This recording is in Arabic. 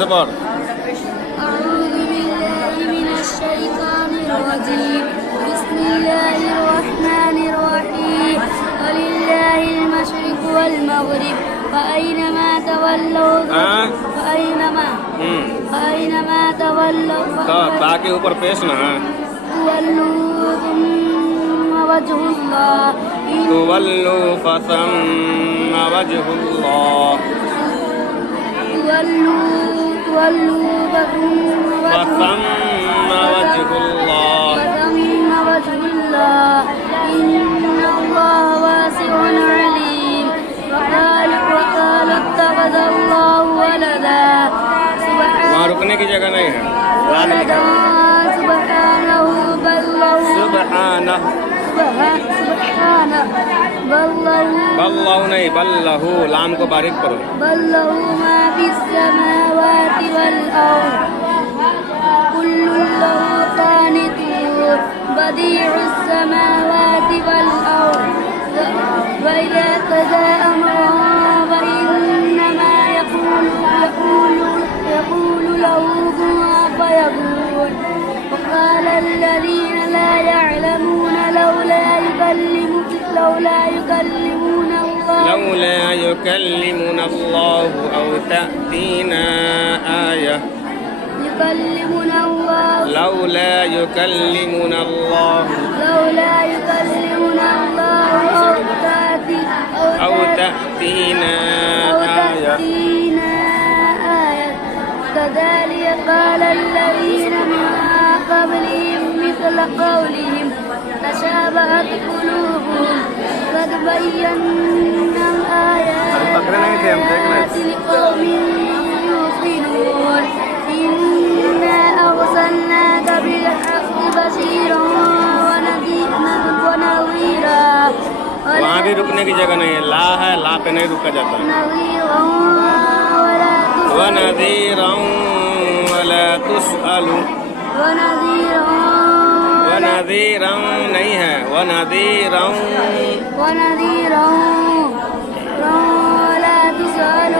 जबर أعوذ بالله من الشيطان الرجيم بسم الله الرحمن الرحيم ولله المشرق والمغرب فأينما تولوا فأينما تولوا तो ता के ऊपर पेश ना فولوا ثم وجه الله तुवल्लु फसम्म वजहुल्लाह تولوا फसम्म वजहुल्लाह وثم وجه الله إن الله واسع عليم وقال اتخذ الله ولدا वहाँ रुकने की जगह नहीं है سبحانه बल्लहु नहीं बल्लहु लाम को बारीक करो بل له ما في السماوات والأرض كل له قانتون بديع السماوات والأرض وإذا قضى أمرا فإنما يقول له كن فيكون وقال الذين لا يعلمون لولا يكلمنا الله أو تأتينا آية لولا يكلمنا الله أو تأتينا آية كذلك قال الذين من قبلهم مثل قولهم تشابهت قلوبهم قد بينا الآيات لقوم يوقنون إنا أرسلناك بالحق بشيرا ونذيرا वहाँ भी रुकने की जगह नहीं है ला है ला पे नहीं रुका जाता वनज़ीरा वला तुसअलु वनज़ीरा नहीं है ونذيرا ولا تسأل